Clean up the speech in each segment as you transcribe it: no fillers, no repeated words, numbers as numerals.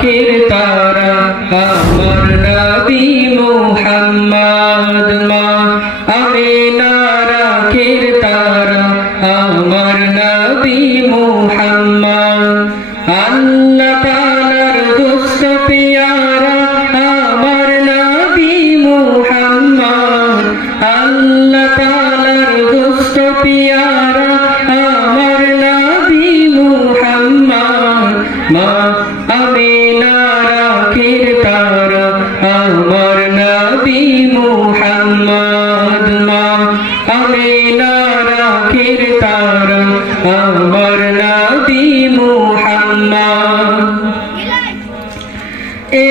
রাখির তারা আমার নবী মুহাম্মদ মা আমিনা রাখির তারা আমার নবী মুহাম্মদ আল্লাহ তাআলার দুষ্ট পিয়ারা আমার নবী মুহাম্মদ আল্লাহ তাআলার দুষ্ট পিয়ারা আমার নবী মুহাম্মদ মা আমিনা রাখির তারা আমার নবী মুহাম্মদ মা আমিনা রাখির তারা আমার নবী মুহাম্মদ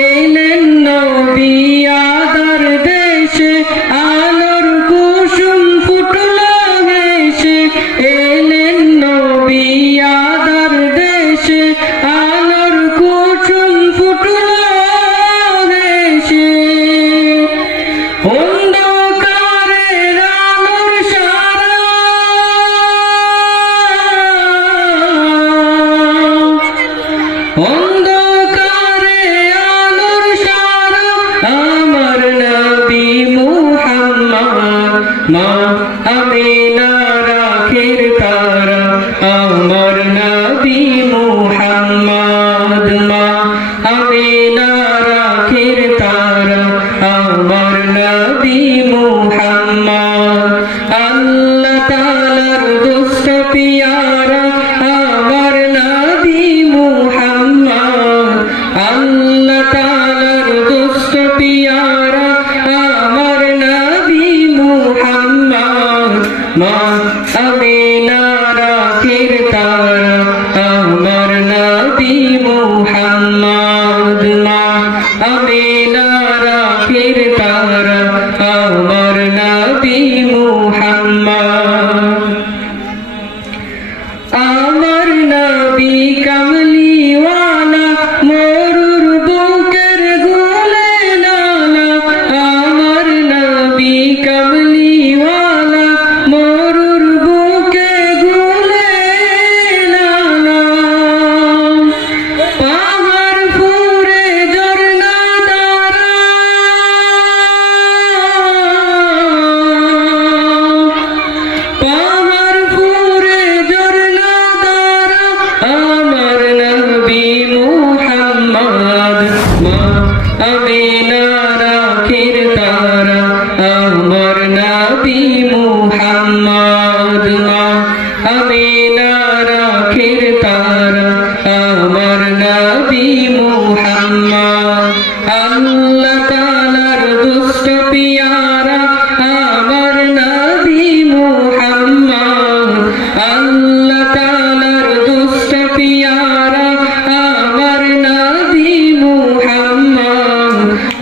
এলেন নবী আদর দেশে আলোর কুসুম ফুটলো হেসে এলেন নবী আদর দেশে আলোর কুসুম ফুটলো হেসে অন্ধকারের আলোর সারা অন্ধকারে আলোর সারা আমার নবী মুহাম্মদ মা আমিনা রাখির তারা আমার নবী মুহাম্মদ মা আমিনা রাখির তারা আমার নবী মুহাম্মদ আল্লাহ তাআলার দুষ্ট পিয়ারা আমার নবী মুহাম্মদ আল্লাহ তাআলার দুষ্ট পিয়ারা আমার নবী মুহাম্মদ মা আমিনা রাখির তারা আমার নবী মুহাম্মদ মা আমিনা রাখির তারা আমার নবী মুহাম্মদ আমার নবী কামলিওয়ালা মরুর বুকের গোলে লালা আমার নবী কামলিওয়ালা মরুর বুকে গোলে লালা পাহাড় ফুরে ঝরনা দ্বারা পাহাড় ফুরে ঝরনা দ্বারা আমার নবী মুহাম্মদ মা আমিনা রাখির তারা আমার নবী মুহাম্মদ মা আমিনা রাখির তারা আমার নবী মুহাম্মদ আল্লাহ তাআলার দুষ্ট পিয়ারা আমার নবী মুহাম্মদ আল্লাহ তাআলার দুষ্ট পিয়ারা আমার নবী মুহাম্মদ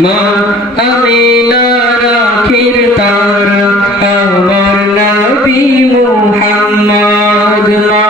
মা আমিনা রাখির তারা আমার নবী মুহাম্মদ মা